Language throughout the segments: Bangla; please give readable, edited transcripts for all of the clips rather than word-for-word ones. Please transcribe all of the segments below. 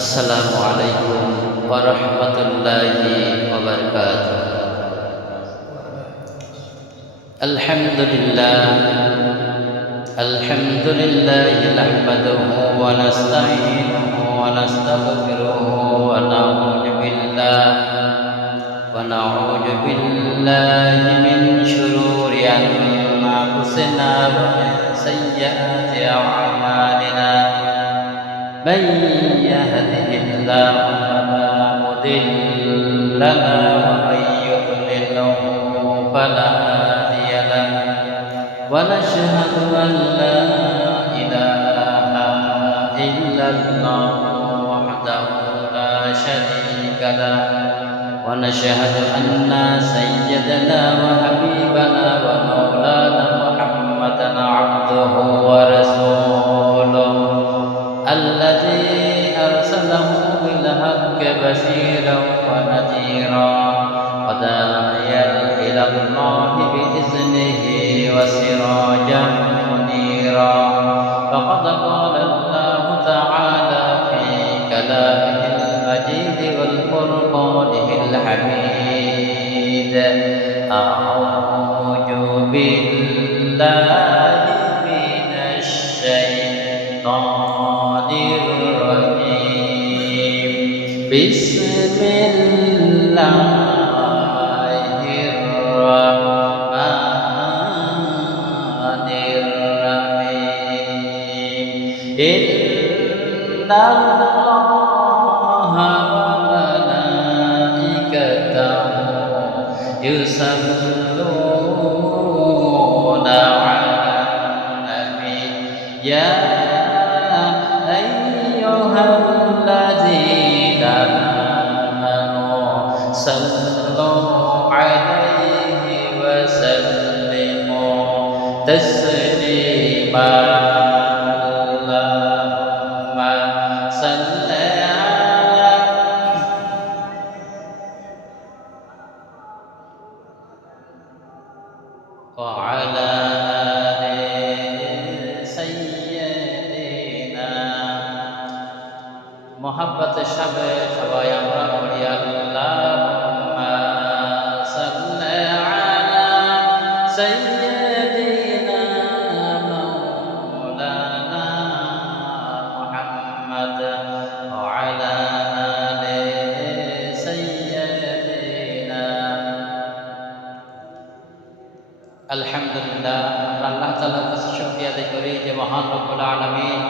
আসসালামু আলাইকুম ওয়া রাহমাতুল্লাহি ওয়া বারাকাতুহু। আলহামদুলিল্লাহি নাহমাদুহু ওয়া নাস্তাঈনুহু ওয়া নাস্তাগফিরুহু ওয়া নাউযু বিল্লাহি মিন শুরুরি আনফুসিনা ওয়া মিন সাইয়্যাতি আ'মালিনা। من يهده الله فلا مضل له ومن يضلله فلا هادي له ونشهد أن لا إله إلا الله وحده لا شريك له ونشهد أن سيدنا وحبيبنا ومولانا محمدا عبده ورسوله الذي أرسله بالحق بشيرا ونذيرا وداعيا إلى الله بإذنه وسراجا منيرا فقد قال الله تعالى في كلامه المجيد والفرقانه الحميد أعوذ بالله من الشيطان الرجيم بسم الله الرحمن الرحيم إن الله وملائكته يصلون على النبي يا أيها الذين آمنوا صلوا عليه وسلموا تسليما اللهم صل وعلى মোহাব্বতের সাথে সবাই আমরা পড়ি আল্লাহুম্মা সাল্লি আলা সাইয়্যিদিনা মাওলানা মুহাম্মদ ওয়া আলা আলি সাইয়্যিদিনা। আলহামদুলিল্লাহ, আমরা আল্লাহ তাআলার কাছে শুকরিয়া আদায় করি যে মহান রব্বুল আলামিন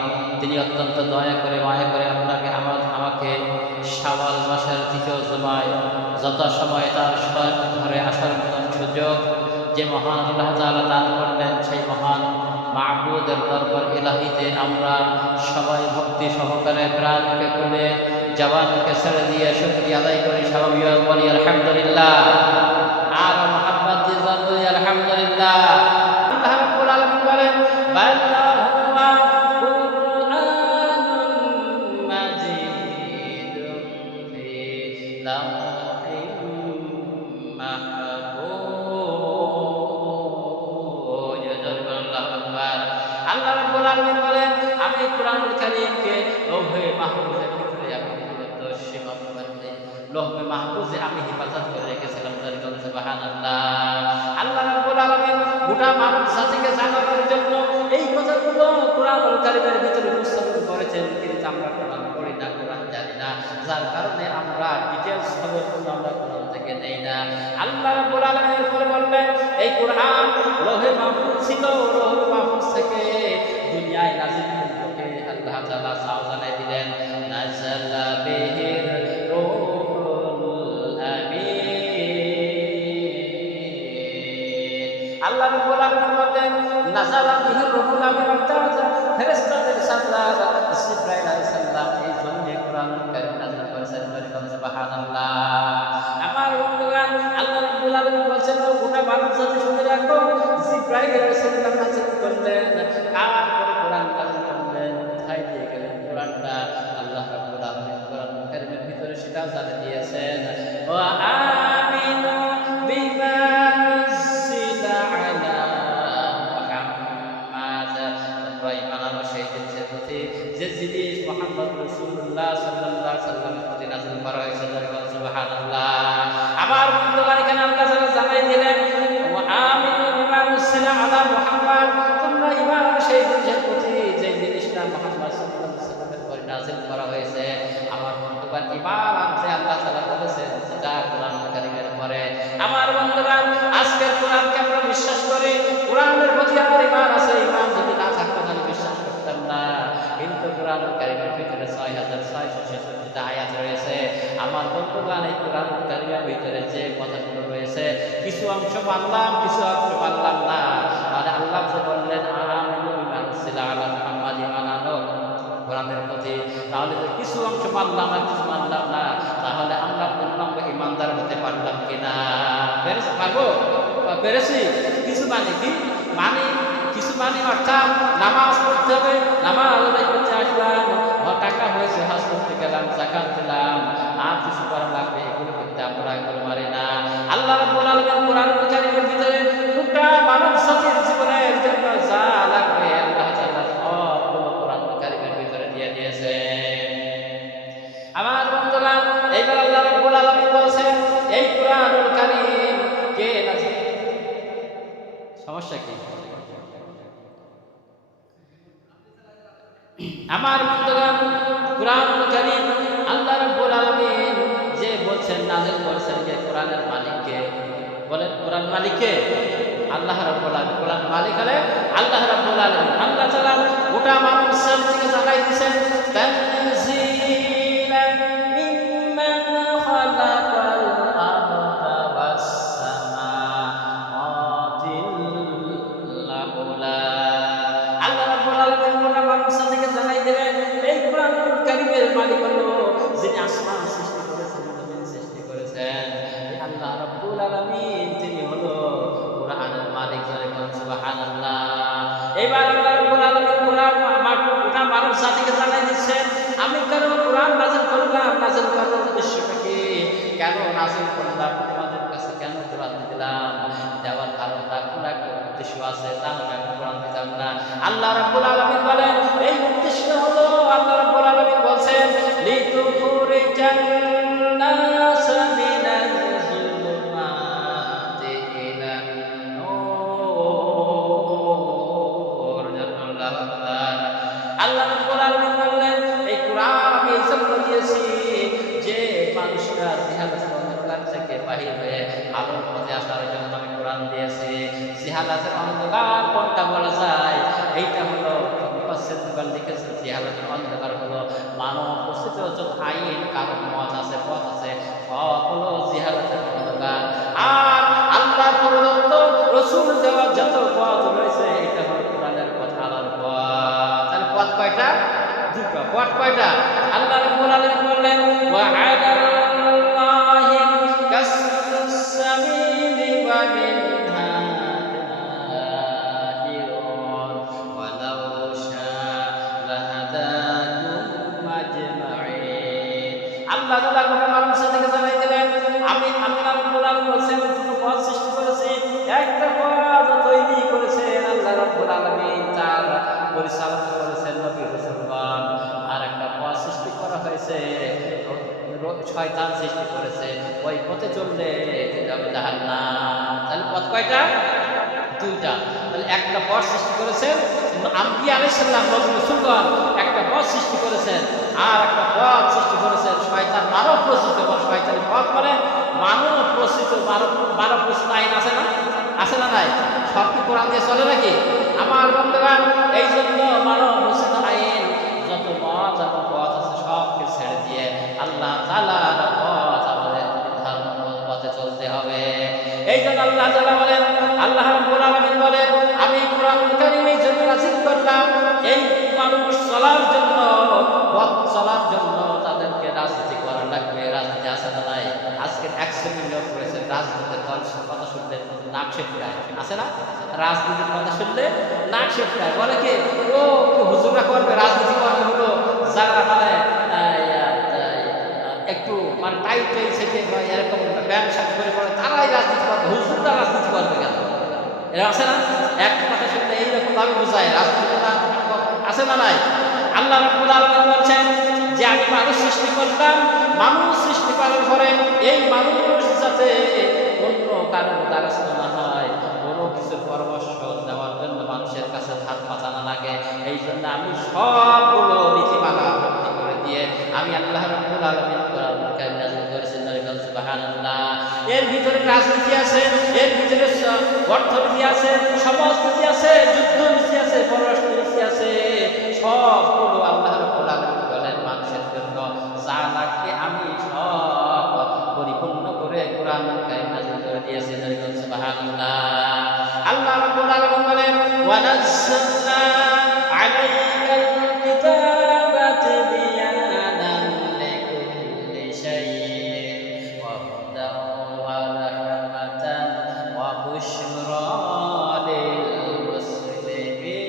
তিনি অত্যন্ত দয়া করে মায়া করে আমাকে শাওয়াল মাসের তৃতীয় জুমায় যথাসময়ে তার ঘরে আসার মতন সুযোগ যে মহান আল্লাহ তাআলা দান করলেন, সেই মহান মাবুদের দরবার ইলাহিতে আমরা সবাই ভক্তি সহকারে প্রাণকে খুলে জবানকে ছেড়ে দিয়ে শুকরিয়া আদায় করি, সবাই বলি আলহামদুলিল্লাহ। আর মুহাম্মদ দিয়ে বলি আলহামদুলিল্লাহ। আল্লাহ রাব্বুল আলামিন বলেন আল্লাহ রাব্বুল আলামিন বলেন আমি কুরআনুল কারীমকে লৌহে মাহফুজের ভিতরে আমি সীমাবদ্ধ লৌহে মাহফুজে আমি হেফাজত করে রেখেছিলাম। সুবহানাল্লাহ। আল্লাহ রাব্বুল আলামিন গোটা মানব জাতিকে জানানোর জন্য এই কথাগুলো কুরআনুল কারীমের ভিতরে উপস্থাপন করেছেন, কিন্তু আমরা কোরআন পড়ি না, কোরআন জানি না, যার কারণে আমরা ডিটেইলস খবরগুলো আমরা কোরআন থেকে নেই না। আল্লাহ রাব্বুল আলামিন বললেন এই কোরআন লৌহে মাহফুজ ছিল, লৌহে মাহফুজ থেকে দুনিয়ায় নাযিল করতে আল্লাহ তাআলা চাও জানাই দিলেন নাযালা বিহির রূহুল আমিন। আল্লাহ রাব্বুল আলামিন বলেন নাযালা বিহির রূহুল আমিন, অর্থাৎ ফেরেশতাদের সাল্লাহ জিবরাইল আলাইহিস সালাম এই জমিনে কোরআনুল কারীম নাযিল করেছেন। সুবহানাল্লাহ। আমার বন্ধুগণ, আল্লাহ রাব্বুল আলামিন বলেন গোটা মানব জাতি শুনে রাখো, জিবরাইল আলাইহিস সালাম নাযিল করলেন, কার করে কোরআন নাযিল করলেন, কোথায় দিয়ে গেলেন কোরআনটা, আল্লাহ রাব্বুল আলামিন কোরআনুল কারীমের ভিতরে সেটা জানিয়ে দিয়েছেন। ওয়া আমিনু বিমা নুজিলা আলা মুহাম্মাদ, তোমরা ঈমান আনো সেই জিনিসের প্রতি যে জিনিস মুহাম্মদ রাসূলুল্লাহ সাল্লাল্লাহু করা হয়েছে। আমার বন্ধুগণ, ঈমান আনতে আল্লাহ তাআলা বলেছেন যা কোরআন কারীমের পরে। আমার বন্ধুগণ, আজকের কোরআনকে আমরা বিশ্বাস করি, কোরআনের প্রতি আমার ঈমান আছে। ঈমান যদি না থাকতো তাহলে বিশ্বাস করতাম না। কিন্তু কোরআন কারীমের ভিতরে ৬৬৬৬টা আয়াত রয়েছে। আমার বন্ধুগণ, এই কোরআন কারীমের ভিতরে যে কথাগুলো রয়েছে, কিছু অংশ মানলাম, কিছু অংশ মানলাম না। তাহলে আল্লাহ যে বললেন আমিনু বিমা উনজিলা আলা মুহাম্মাদ, ঈমান আনো কোরআনের প্রতি, তাহলে যে কিছু অংশ মানলাম আর কিছু মানলাম না, তাহলে আমরা পূর্ণাঙ্গ ঈমানদার হতে পারলাম কিনা? পারবো? পেরেছি। কিছু মানে কি মানে কিছু মানে অর্থাৎ নামাজ পড়তে হবে, নামাজ আদায় করতে আসলাম, টাকা হয়েছে হজ করতে গেলাম, যাকাত দিলাম, আর কিছু করা লাগবে, এগুলো করতে আমরা এগুলো পারি না। আল্লাহ রাব্বুল আলামিন কোরআন কারীমের ভিতরে গোটা মানব জাতির জীবনের জন্য যা লাগবে আল্লাহ তাআলা সবগুলো কোরআন কারীমের ভিতরে দিয়ে দিয়েছে। আমার বন্ধুগণ, এইবার আল্লাহ রাব্বুল আলামিন বলছেন এই কোরআনুল কারীম কে নাযিল, সমস্যা কি? আমার বন্ধুগণ, কোরআনুল কারীম আল্লাহ রাব্বুল আলামিন যে বলছেন নাযিল করেছেন, যে কোরআনের মালিককে বলেন, কোরআন মালিককে আল্লাহ রাব্বুল আলামিন। কোরআন মালিক হলেন আল্লাহ রাব্বুল আলামিন। আল্লাহ তাআলা গোটা মানব জাতিকে জানাই দিয়েছেন তানজিলান মিম্মান খালাকাল আরদা ওয়াস সামাওয়াতিল আউলা। আল্লাহ রাব্বুল আলামিন গোটা মানব জাতিকে জানাই দিলেন এই কোরআনুল কারীমের মালিক হলো যিনি আসমান সৃষ্টি করেছেন, জমিন সৃষ্টি করেছেন। এই আল্লাহ রাব্বুল আলামিন তিনি হলো কোরআনের মালিক। সুবহানাল্লাহ। এইবার আল্লাহ রাব্বুল আলামিন কোরআন গোটা মানব জাতিকে জানাই দিচ্ছেন আমি কেন কোরআন নাযিল করলাম, নাযিল করার উদ্দেশ্যটা কি, কেন নাযিল করলাম, তোমাদের কাছে কেন কোরআন দিলাম। দেওয়ার কারণটা কোন একটা উদ্দেশ্য আছে, তাহলে আমি কোরআন দিতাম না। আল্লাহ রাব্বুল আলামিন বলেন এই উদ্দেশ্য হলো, আল্লাহ রাব্বুল আলামিন বলছেন লিতুখরিজান নাস মিনাজ যুলুমাতি ইলান নূর। আল্লাহু আকবার। আল্লাহ রাব্বুল আলামিন বললেন এই কোরআন আমি এই জন্য দিয়েছি যে মানুষরা জিহালাতের অন্ধকার থেকে বাহির হয়ে আলোর পথে আসার জন্য আমি কোরআন দিয়েছি। জিহালাতের অন্ধকার কোনটা বলা যায়, এইটা হলো মুফাসসিরগণ লিখেছেন জিহালাতের অন্ধকার হলো মানব প্রসিদ্ধ যত আইন কারণ মত আছে, পথ আছে, সব হলো জিহালাতের অন্ধকার। আর আল্লাহ প্রদত্ত রাসূল দেওয়া যত পথ রয়েছে এটা হলো কোরআনের পথ, আলোর পথ। তাহলে পথ কয়টা? দুটো। পথ কয়টা? আল্লাহ রাব্বুল আলামিন বললেন ওয়া আলাল্লাহি কাসরুস সাবিলি ওয়া মিনহা জাইরুন ওয়ালাউ শাআ লাহাদাকুম আজমাইন। আল্লাহ তাআলা গোটা মানব জাতিকে জানাই দিলেন আমি আল্লাহ রাব্বুল আলামিন বলেছেন দুটো পথ সৃষ্টি করেছি, একটা পথ তৈরি করেছেন আল্লাহ রাব্বুল আলামিন, তার পরিচালনা করেছেন নবী রাসূলগণ। আর একটা পথ সৃষ্টি করা হয়েছে, শয়তান সৃষ্টি করেছে, ওই পথে চললে যাবে জাহান্নাম। তাহলে পথ কয়টা? দুইটা। তাহলে একটা পথ সৃষ্টি করেছেন আম্বিয়া আলাইহিস সালাম, নবী রাসূলগণ একটা পথ সৃষ্টি করেছেন, আর একটা পথ সৃষ্টি করেছেন শয়তান, মানব প্রসূত। শয়তানের পথ মানে মানব প্রসূত, মানব প্রসূত আইন আছে না, আছে না নাই? সব কি কোরআন দিয়ে চলে নাকি? আমার বন্ধুগণ, এই জন্য মানব প্রসূত আইন যত মত এবং পথ আছে সবকে ছেড়ে দিয়ে আল্লাহ তাআলার পথ আমাদের নির্ধারণ পথে চলতে হবে। এই জন্য আল্লাহ তাআলা বলেন, আল্লাহ রাব্বুল আলামিন বলেন আমি কোরআনুল কারীম এই জন্য নাযিল করলাম এই মানুষ চলার জন্য, পথ চলার জন্য তাদেরকে রাজনীতি করা লাগবে। রাজনীতি আছে না নাই? আজকের 100 লোক রয়েছে রাজনীতির কথা শুনলে নাক শেফায়, আছে না? রাজনীতির কথা শুনলে নাক শেফায়, বলে কি ও হুজুরা করবে, রাজনীতি করবে হলো যারা মানে একটু মানে টাইট টাইট থেকে এরকম ব্যায়াম শাক করে পড়ে তারাই রাজনীতি করবে, হুজুররা রাজনীতি করবে কেন? এরা আছে না? একটা কথা শুনলে এইরকম ভাবে বোঝায় রাজনীতি আছে না নাই? আল্লাহ রাব্বুল আলামিন বলছেন যে আমি মানুষ সৃষ্টি করলাম, মানুষ সৃষ্টি করার পরে এই মানুষ যাতে অন্য কারো দ্বারস্থ না হয়, কোনো কিছুর পরামর্শ দেওয়ার জন্য মানুষের কাছে হাত পাতা না লাগে, এই জন্য আমি সবগুলো নীতিমালা ভর্তি করে দিয়ে আমি আল্লাহ রাব্বুল আলামিন কোরআনুল কারীম নাযিল করেছেন। সুবহানাল্লাহ। এর ভিতরে রাজনীতি আছে, এর ভিতরে অর্থনীতি আছে, সমাজনীতি আছে, যুদ্ধনীতি আছে, পররাষ্ট্রনীতি আছে, সবগুলো আল্লাহ রাব্বুল আলামিন বলেন মানুষের জন্য যা লাগবে আমি সব পরিপূর্ণ করে কোরআনুল কারীম নাযিল করে দিয়েছি। সুবহানাল্লাহ। আল্লাহ রাব্বুল আলামিন বলেন ওয়া নাযালনা আলাইকাল কিতাবা তিবয়ানান লিকুল্লি শাইইন ওয়া হুদান ওয়া রাহমাতান ওয়া বুশরা লিল মুসলিমিন।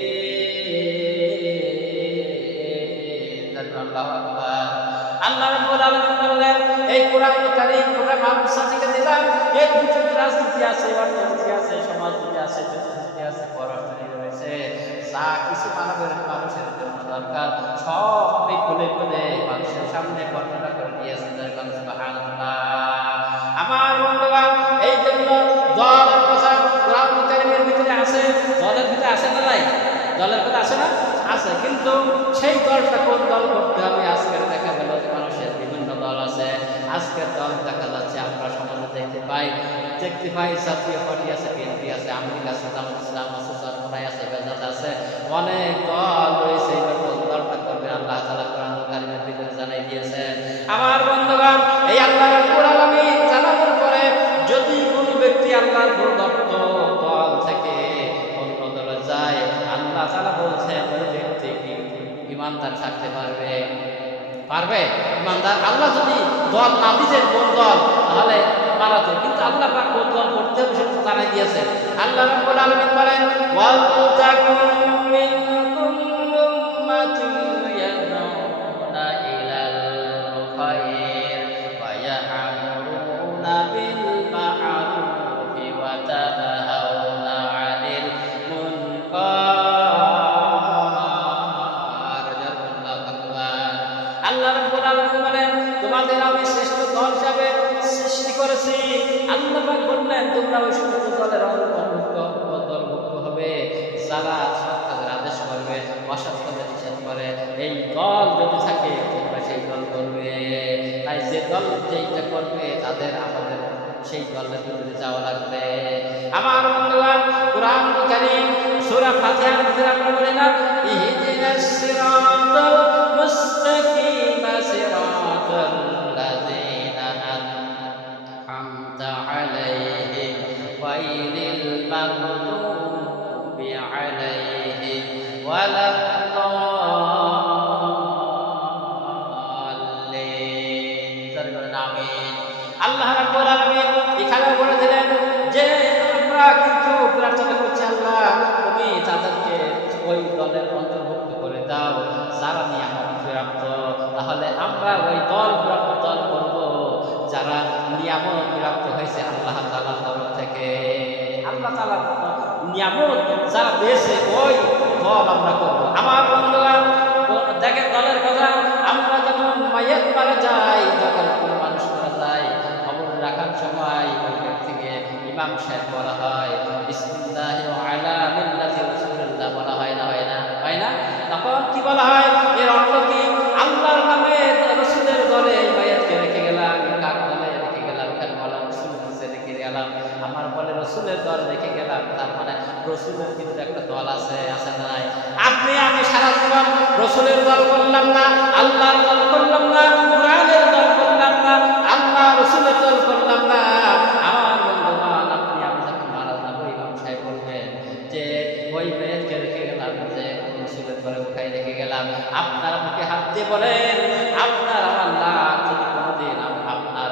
আল্লাহু আকবার। আল্লাহ রাব্বুল আলামিন বললেন এই কোরআনুল কারীম গোটা মানুষ জাতিকে দিলাম। এর ভিতরে রাজনীতি আছে, অর্থনীতি আছে, সমাজনীতি আছে, যুদ্ধনীতি আছে, পররাষ্ট্রনীতি রয়েছে, যা কিছু মানুষের জন্য দরকার সবই খুলে খুলে মানুষের সামনে বর্ণনা করে দিয়েছেন। সুবহানাল্লাহ। আমার বন্ধুগণ, এই জন্য দলের কথা কোরআনুল কারীমের ভিতরে আছে। দলের ভিতরে আছে না নাই? দলের কথা আছে না? আছে। কিন্তু সেই দলটা কোন দল করতে হবে? আজকের দেখা গেল যে মানুষের বিভিন্ন দল আছে। আজকের দল দেখা যাচ্ছে আমরা সমাজে দেখতে পাই জাতীয় পার্টি আছে, বিএনপি আছে, আওয়ামী লীগ আছে, জামাত ইসলাম আছে, চরমোনাই আছে, বেজাত আছে, অনেক দল রয়েছে। এবার কোন দলটা করবে আল্লাহ তাআলা কোরআনুল কারীমের ভিতরে জানাই দিয়েছেন। আমার বন্ধুগণ, এই আল্লাহ রাব্বুল আলামিন জানানোর পরে যদি কোনো ব্যক্তি আল্লাহর প্রদত্ত দল থেকে অন্য দলে যায়, আল্লাহ তাআলা বলছেন ওই ব্যক্তি কি ঈমানদার থাকতে পারবে? পারবে? ঈমানদার আল্লাহ যদি দল না দিতেন কোন দল, তাহলে পালাতো। কিন্তু আল্লাহ পাক কোন দল করতে হবে সেটা জানাই দিয়েছেন। আল্লাহ রাব্বুল আলামিন বলেন ওয়াল তাকুম মিনকুম উম্মাতুন ইয়াদউনা ইলাল খায়র ওয়া ইয়া'মুরুনা বিল মা'রুফি ওয়া তানহাউনা 'আনিল মুনকার। আল্লাহ রাব্বুল আলামিন বলেন তোমাদের আমি শ্রেষ্ঠ দল হিসাবে সৃষ্টি করেছি। আল্লাহ পাক বললেন তোমরা ওই সমস্ত দলের অন্তর্ভুক্ত হবে যারা সৎ কাজের আদেশ করবে, অসৎ কাজের নিষেধ করে। এই দল যদি থাকে তোমরা সেই দল করবে। তাই যে দল যেইটা করবে তাদের আমাদের সেই দলের ভিতরে যাওয়া লাগবে। আমার বন্ধুগণ, কোরআনুল কারীম সূরা ফাতিহার ভিতরে আমরা বলি না ইহদিনাস সিরাতাল মুস্তাকিম সিরাতাল লাযিনা আন'আমতা আলাইহিম গায়রিল মাগদুবি আলাইহিম ওয়ালাদ-দাল্লিন। আমিন। আল্লাহ রাব্বুল আলামিন এখানে বলে দিলেন যে আমরা কিন্তু প্রার্থনা করছি আল্লাহ তুমি তাদেরকে ওই দলের অন্তর্ভুক্ত করে দাও যারা নিয়ামত প্রাপ্ত। তাহলে আমরা ওই দল করব যারা নিয়ামত প্রাপ্ত হয়েছে আল্লাহ তাআলার তরফ থেকে। আল্লাহ তাআলা নিয়ামত যারা পেয়েছে ওই দল আমরা করব। আমার বন্ধুগণ, দেখেন দলের কথা, আমরা যখন মাইয়াত মারা যাই, যখন কোনো মানুষ মারা যায়, খবর রাখার সময় ওই ব্যক্তিকে ইমাম সাহেব বলা হয়, বিসমিল্লাহি ওয়া আলা মিল্লাতি রাসূলিল্লাহ বলা হয় না? হয় না? তখন কি বলা হয়? এর অর্থ কি? আল্লাহর নামে রাসূলের দলে মাইয়াতকে রেখে গেলাম। কার দলে রেখে গেলাম? কার বলা রাসূল বলছে রেখে গেলাম, আমার বলে রাসূলের দল রেখে গেলাম। তার মানে রাসূলের কিন্তু একটা দল আছে না নাই? আপনি আমি সারা জীবন রাসূলের দল করলাম না, আল্লাহর দল করলাম না, কোরআনের দল করলাম না, আল্লাহ রাসূলের দল করলাম না। আমার বন্ধুগণ, আপনি আমি যখন মারা যাবো ইমাম সাহেব বলবেন যে ওই মেয়েকে রেখে গেলাম, যে রাসূলের দলে কোথায় রেখে গেলাম। আপনার মুখে হাত দিয়ে বলেন আপনার আমার লাশ যদি কোনোদিন আপনার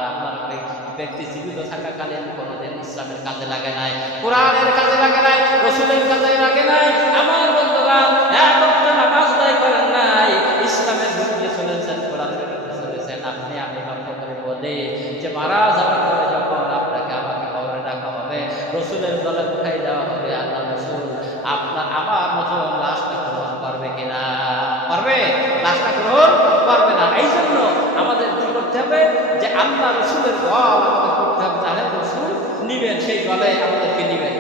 ব্যক্তি জীবিত থাকাকালীন কোনোদিন ইসলামের কাজে লাগে নাই, কোরআনের কাজে লাগে নাই, রাসূলের কাজে লাগে নাই, আমার বন্ধুগণ এক ওয়াক্ত নামাজ আদায় করেন নাই, ইসলামের বিরুদ্ধে চলেছেন, কোরআনের বিরুদ্ধে চলেছেন, আপনি আমি লক্ষ্য করে বলি যে মারা যাওয়ার পরে যখন আপনাকে আমাকে কবরে রাখা হবে, রাসূলের দলে উঠাই দেওয়া হবে, আল্লাহ রাসূল আপনার আমার মতো লাশটা গ্রহণ করবে কিনা? করবে? লাশটা গ্রহণ করবে না। এই জন্য আমাদের কি করতে হবে? যে আল্লাহ রাসূলের দল আমাদের করতে হবে, তাহলে রাসূল নিবেন, সেই দলে আমাদেরকে নিবেন।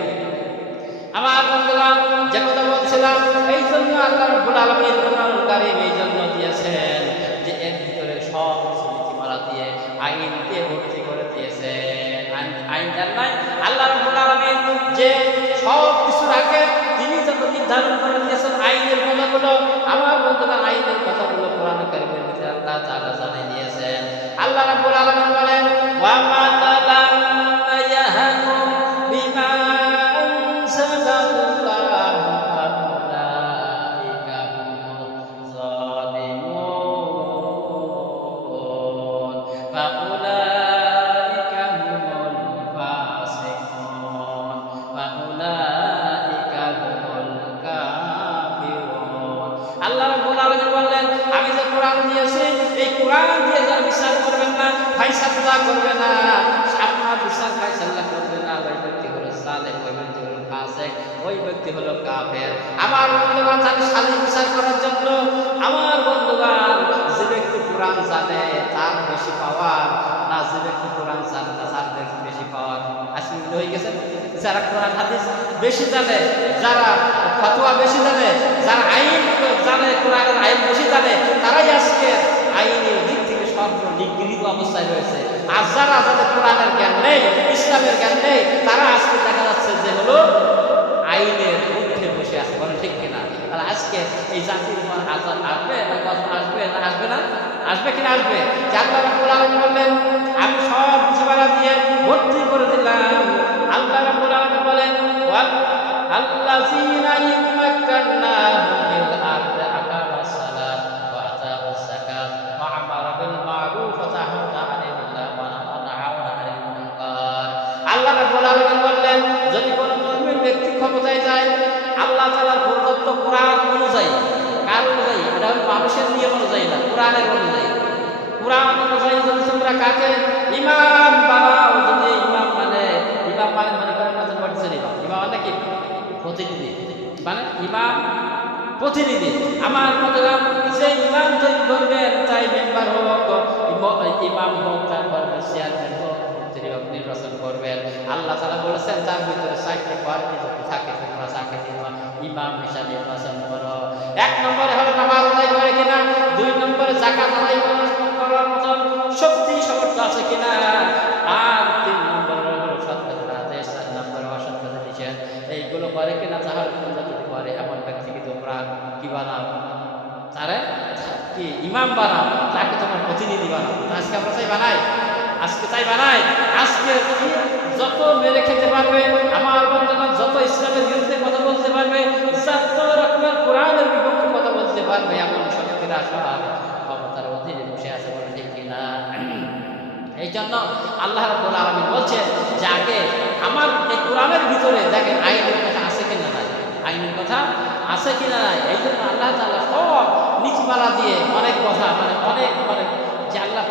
আমার বন্ধুগণ, যে কথা বলছিলাম, এই জন্য আল্লাহ রাব্বুল আলামিন কোরআনুল কারীম এই জন্য দিয়েছেন যে এর ভিতরে নাই। আল্লাহ রাব্বুল আলামিন যে সব কিছু রাখে তিনি যত নির্ধারণ করে দিয়েছেন আইনের কথাগুলো, আমার বন্ধুগণ আইনের কথাগুলো কোরআন কারীমের ভিতরে আল্লাহ তাআলা জানিয়ে দিয়েছেন। আল্লাহ রাব্বুল আলামিন বলেন ওয়া মান লাম ইয়াহকুম বিমা আনজালাল্লাহু ফাউলাইকা হুমুজ জালিমুন ফাউলাইকা হুমুল ফাসিকুন ফাউলাইকা হুমুল কাফিরুন। আল্লাহ রাব্বুল আলামিন বললেন আমি যে কোরআন দিয়েছি এই কোরআন দিয়ে যারা বিচার করবেন না, ফায়সালা করবে না, আপনার বিচার ফায়সালা করবে না, ওই ব্যক্তি হলো জালেম, ওই ব্যক্তি হলো ফাসিক, ওই ব্যক্তি হলো কাফের। আমার বন্ধুগণ জানে সালিম বিচার করার জন্য, আমার বন্ধুগণ যে ব্যক্তি কোরআন জানে তার বেশি পাওয়ার না যে ব্যক্তি কোরআন জানে না তার বেশি পাওয়ার। আসলে হয়ে গেছে যারা কোরআন হাদিস বেশি জানে, যারা ফতোয়া বেশি জানে, যারা আইন জানে, কোরআনের আইন বেশি জানে, তারাই আজকে আইনের দিক থেকে সর্ব নিগৃহীত অবস্থায় রয়েছে। আর যারা যাদের কোরআনের জ্ঞান নেই, ইসলামের জ্ঞান নেই, তারা আজকে দেখা যাচ্ছে যে হলো আইনের ঊর্ধ্বে বসে আছে। বলে ঠিক কিনা? তাহলে আজকে এই জাতির উপর আযাব আসবে না কখন আসবে না আসবে না? আসবে কিনা? আসবে। যে আল্লাহ রাব্বুল আলামিন বললেন আমি সব জীবানা দিয়ে ভর্তি করে দিলাম। আল্লাহ রাব্বুল আলামিন বলেন আল্লাযীনা ইম্মাক্কান্নাহুম ফিল আরদি আকামাস সালাত ওয়া আতাউস যাকাত ওয়া আমারা বিল মা'রুফ ওয়া নাহাওনা আনিল মুনকার। আল্লাহ রাব্বুল আলামিন বললেন যদি কোনো মুমিন ব্যক্তি ক্ষমতায় যায় আল্লাহ তাআলার প্রদত্ত কোরআন অনুযায়ী, কার অনুযায়ী? এটা হলো মানুষের নিয়ম অনুযায়ী না, কোরআনের অনুযায়ী। কোরআন অনুযায়ী যদি তোমরা কাকে ইমাম বানাও, যদি ইমাম মানে মনে করেন না বলছেন ইমাম মানে কি? প্রতিনিধি, মানে ইমাম প্রতিনিধি। আমার মতে যে ইমাম তৈরি করবেন তাই মেম্বার হোক, ইমাম হোক, তারপর চেয়ারম্যান হোক, মন্ত্রী হোক, নির্বাচন করবেন। আল্লাহ তাআলা বলেছেন তার ভিতরে 4টি কোয়ালিটি যদি থাকে তোমরা তাকে ইমাম হিসাবে নির্বাচন করো। 1 নম্বরে হলো নামাজ আদায় করে কিনা, 2 নম্বরে যাকাত আদায় করার মতন শক্তি সামর্থ্য আছে কিনা, আর 3 নম্বরে হলো সৎ কাজের আদেশ, 4 নম্বরে অসৎ কাজের নিষেধ। এইগুলো করে কিনা, তাহলে তোমরা যদি করে এমন ব্যক্তিকে তোমরা কি বানাও? তারে কি ইমাম বানাও, তাকে তোমার প্রতিনিধি বানাও। আজকে আমরা তাই বানাই, আজকে তাই বানাই। আজকে যত মেরে খেতে পারবে আমার বন্ধুগণ, যত ইসলামের বিরুদ্ধে কথা বলতে পারবে, যত রকমের কোরআনের বিপক্ষে কথা বলতে পারবে, এমন শক্তিরা সব ক্ষমতার অধীনে বসে আছে। বলে ঠিক কিনা? এই জন্য আল্লাহ রাব্বুল আলামিন বলছেন যে আগে আমার এই কোরআনের ভিতরে দেখেন আইনের কথা আছে কিনা নাই, আইনের কথা আছে কিনা নাই। এই জন্য আল্লাহ তাআলা সব নীতিমালা দিয়ে অনেক কথা অনেক যে আল্লাহ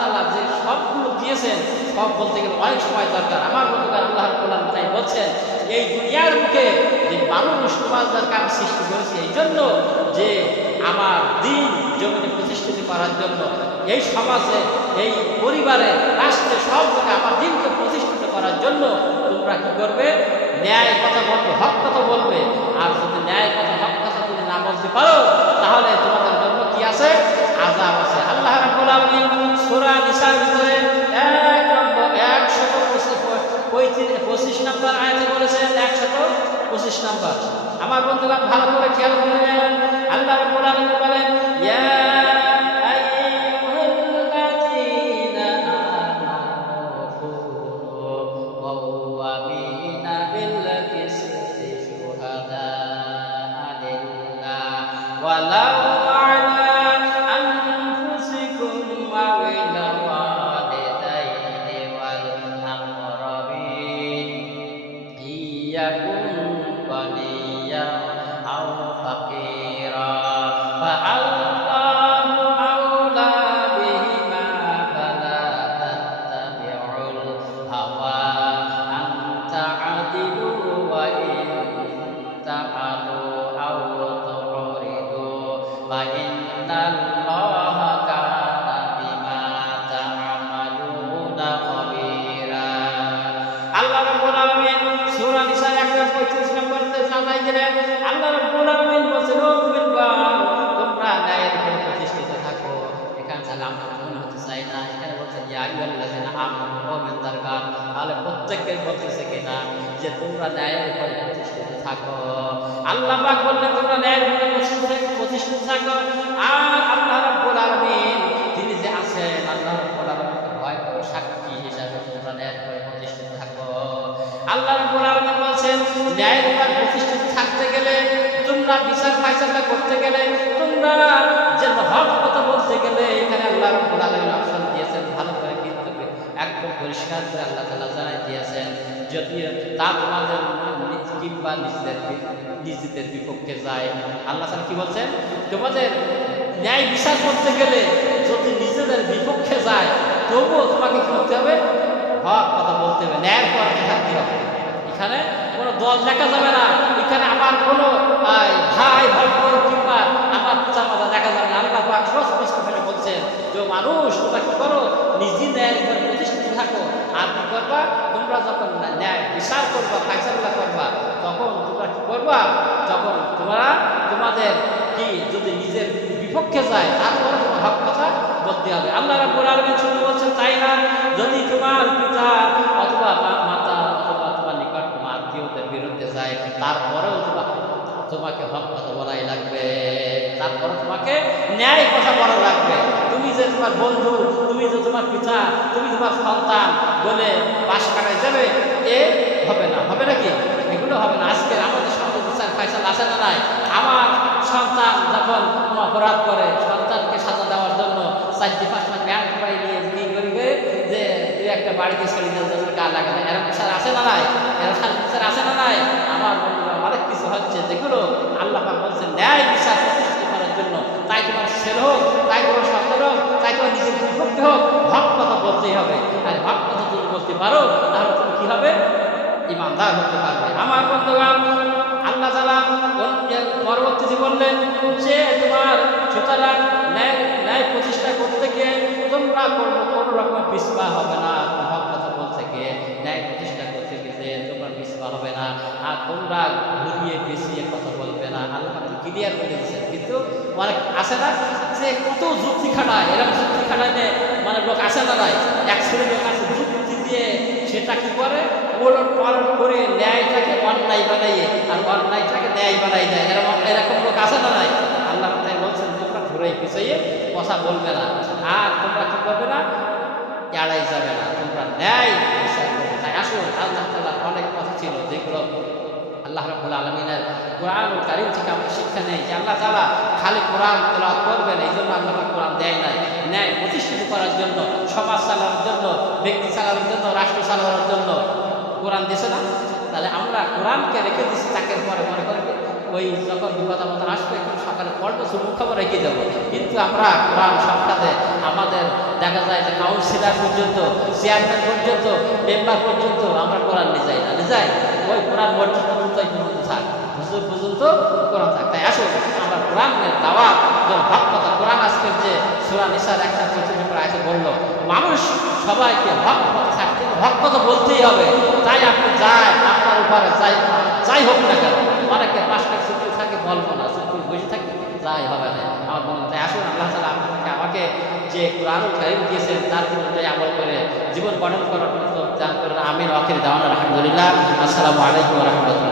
তাআলা যে সবগুলো দিয়েছেন, সব বলতে গেলে অনেক সময় দরকার। আমার বন্ধুগণ আল্লাহ রাব্বুল আলামিন তাই বলছেন এই দুনিয়ার মুখে যে মানুষ তোমাদেরকে আমি সৃষ্টি করেছি এই জন্য যে আমার দিন জমিনে প্রতিষ্ঠিত করার জন্য, এই সমাজে, এই পরিবারে, রাষ্ট্রে, সব জায়গায় আমার দিনকে প্রতিষ্ঠিত করার জন্য তোমরা কি করবে? ন্যায় কথা বলবে, হক কথা বলবে। আর যদি ন্যায় কথা, হক কথা তুমি না বলতে পারো তাহলে তোমাদের জন্য কি আছে? আযাব আছে। আল্লাহ রাব্বুল আলামিন সূরা নিসার ভিতরে 125 নম্বর আয়াতে বলেছেন, 125 নম্বর। আমার বন্ধুগণ ভালো করে খেয়াল করে নেন। আল্লাহ রাব্বুল আলামিন বলেন ইয়া আইয়ুহাল্লাযীনা আমানু কুনু কাওয়ামিনা বিল কিসতি শুহাদা'a লিল্লাহ ওয়ালাউ আলা আনফুসিকুম আওil ওয়ালিদাইনি ওয়াল আকরাবিন ইয়াকুন গনিয়্যান আও ফাকীরা ফাআল্লাহু আওলা বিহিমা ফালা তাত্তাবিউল হাওয়া আন তা'দিলু ওয়া ইন তা'আলু আও তু'রিদু ফা ইন্নাল্লাহা কানা বিমা তা'মালুনা খাবীরা। আল্লাহ রাব্বুল আলামিন সূরা নিসা 135 নম্বরে জানাই দিলেন, আল্লাহ রাব্বুল আলামিন বলেন ও মুমিনগণ তোমরা ন্যায়ের উপর প্রতিষ্ঠিত থাকো। এখানে সালাম মনে হতে চাই না। এখানে বলছেন ইয়া আইয়ুহাল্লাযিনা আমানু ও ইমানদারগণ, তাহলে প্রত্যেককে বলতেছে কিনা যে তোমরা ন্যায়ের উপরে প্রতিষ্ঠিত থাকো। আল্লাহ পাক বললেন তোমরা ন্যায়ের উপরে প্রতিষ্ঠিত থাকো। আর আল্লাহ রাব্বুল আলামিন তিনি যে আছেন, আল্লাহ রাব্বুল আলামিনকে ভয় করো, সাক্ষী হিসাবে তোমরা ন্যায়ের উপরে প্রতিষ্ঠিত থাকো। আল্লাহ রাব্বুল আলামিন বলছেন ন্যায়ের উপরে প্রতিষ্ঠিত থাকতে গেলে, তোমরা বিচার ফায়সালা করতে গেলে, তোমরা যে হক কথা বলতে গেলে, এখানে আল্লাহ রাব্বুল আলামিন অপশন দিয়েছেন ভালো করে কিন্তু একদম পরিষ্কার করে আল্লাহ তাআলা জানাই দিয়েছেন, যদি তা তোমাদের কিংবা নিজেদের বিপক্ষে যায়। আল্লাহ তাআলা কি বলছেন, তোমাদের ন্যায় বিচার করতে গেলে যদি নিজেদের বিপক্ষে যায় তবুও তোমাকে কি করতে হবে, হক কথা বলতে হবে, ন্যায়ের পথে থাকতে হবে। এখানে কোনো দল দেখা যাবে না, এখানে আমার কোনো ভাই ভাই কিংবা আমার পিতা মাতা দেখা যাবে না। আল্লাহ পাক স্পষ্ট করে বলছেন যে মানুষ তোমরা কি করো, নিজে ন্যায়ের উপর প্রতিষ্ঠিত থাকো। আর কি করবা, তোমরা যখন ন্যায় বিচার করবা, ফায়সালা করবা, তখন তোমরা কি করবা, তখন তোমরা তোমাদের কি যদি নিজের বিপক্ষে যায় তারপরে তোমার হক কথা বলতে হবে। আল্লাহ রাব্বুল আলামিন শুনে বলছেন তাই না, যদি তোমার পিতা অথবা মাতা অথবা তোমার নিকট তোমার আত্মীয়দের বিরুদ্ধে যায় তারপরেও তোমাকে হক কথা বলাই লাগবে, তারপরে তোমাকে ন্যায় কথা বলা লাগবে। তুমি যে তোমার বন্ধু, তুমি যে তোমার পিতা, তুমি তোমার সন্তান বলে পাশ কাটাই যাবে, এ হবে না, হবে নাকি? এগুলো হবে না। আজকে আমাদের সমাজে বিচার ফায়সালা আছে না নাই? আমার সন্তান যখন অপরাধ করে, সন্তানকে সাজা দেওয়ার জন্য 4-5টা ব্যাংক পাই নিয়ে কি করিবে যে তুই একটা বাড়িতে ছেড়ে দিয়ে গা লাগে না, এরকম বিচার আছে না নাই? এরকম বিচার আছে না নাই? আমার বন্ধুরা অনেক কিছু হচ্ছে যেগুলো আল্লাহ পাক বলছেন ন্যায় বিচার প্রতিষ্ঠিত করার জন্য। তাই তোমার ছেলে হোক, তাই তোমার সন্তান হোক, তাই তোমার নিজের বিপক্ষে হোক, হক কথা বলতেই হবে। আর হক কথা তুমি বলতে পারো, তাহলে তুমি কি হবে, ইমানদার হতে পারবে। আমার বন্ধুগণ, আল্লাহ তাআলা পরবর্তীতে বললেন যে তোমার সুতরাং ন্যায় প্রতিষ্ঠা করতে গিয়ে তোমরা কোনো রকমের পিছপা হবে না। হক কথা বলতে গিয়ে, ন্যায় প্রতিষ্ঠা করতে গিয়ে তোমরা পিছপা হবে না, আর তোমরা ঘুরিয়ে পেঁচিয়ে কথা বলবে না। আল্লাহ ক্লিয়ার করে দিয়েছেন। কিন্তু অনেক আসে না যে কত যুক্তি খাটায়, এরকম যুক্তি খাটাইলে মানে লোক আসে না নাই, এক শ্রেণীর লোক আছে যুক্তি দিয়ে সেটা কি করে পালন করে ন্যায়টাকে অন্যায় বানাইয়ে আর অন্যায়টাকে ন্যায় বানাই দেয়। এরকম লোক আছে না নাই? আল্লাহ তাই বলছেন তোমরা ঘুরে পিছিয়ে কথা বলবে না, আর তোমরা কি করবে না, এড়াই যাবে না, তোমরা ন্যায় বিচার করবে। তাই আসুন, আল্লাহ তাআলার অনেক কথা ছিল যেগুলো আল্লাহ রাব্বুল আলামিনের কোরআনুল কারীম থেকে আমরা শিক্ষা নেই যে আল্লাহ তাআলা খালি কোরআন তেলাওয়াত করবেন, এই জন্য আল্লাহ পাক কোরআন দেয় নাই। ন্যায় প্রতিষ্ঠিত করার জন্য, সমাজ চালানোর জন্য, ব্যক্তি চালানোর জন্য, রাষ্ট্র চালানোর জন্য কোরআন দিয়েছে না? তাহলে আমরা কোরআনকে রেখে দিচ্ছি, তাকে পরে মনে করি ওই যখন বিপদ মতো আসবে একটু সকালে পড়বো, সুমুখ খবর রেখে দেবো। কিন্তু আমরা কোরআন সবটাতে আমাদের দেখা যায় যে কাউন্সিলর পর্যন্ত, চেয়ারম্যান পর্যন্ত, মেম্বার পর্যন্ত আমরা কোরআন নিয়ে যাই না, নিয়ে যাই ওই কোরআন মসজিদ পর্যন্ত থাক, হুজুর পর্যন্ত কোরআন থাক। তাই আসুন আমরা কোরআনের দাওয়াত হক কথা, কোরআন আজকের যে সূরা নিসার 145 আয়াতে বলল মানুষ সবাইকে হক কথা থাকতে, হক কথা বলতেই হবে। তাই আপনি যাই আপনার উপরে যাই হোক না কেন, অনেকে পাঁচটা চুক্তি থাকে বলবো না, চুক্তি বসে থাকি, যাই হবে না আমার মনে। তাই আসুন আল্লাহ তাআলা আমাকে যে কোরআনুল কারীম দিয়েছেন তার অনুযায়ী আমল করে জীবন গঠন করার দান করেন। আমিন। ওয়া আখির দাওয়ানা আলহামদুলিল্লাহ। আসসালামু আলাইকুম ওয়া রাহমাতুল্লাহ।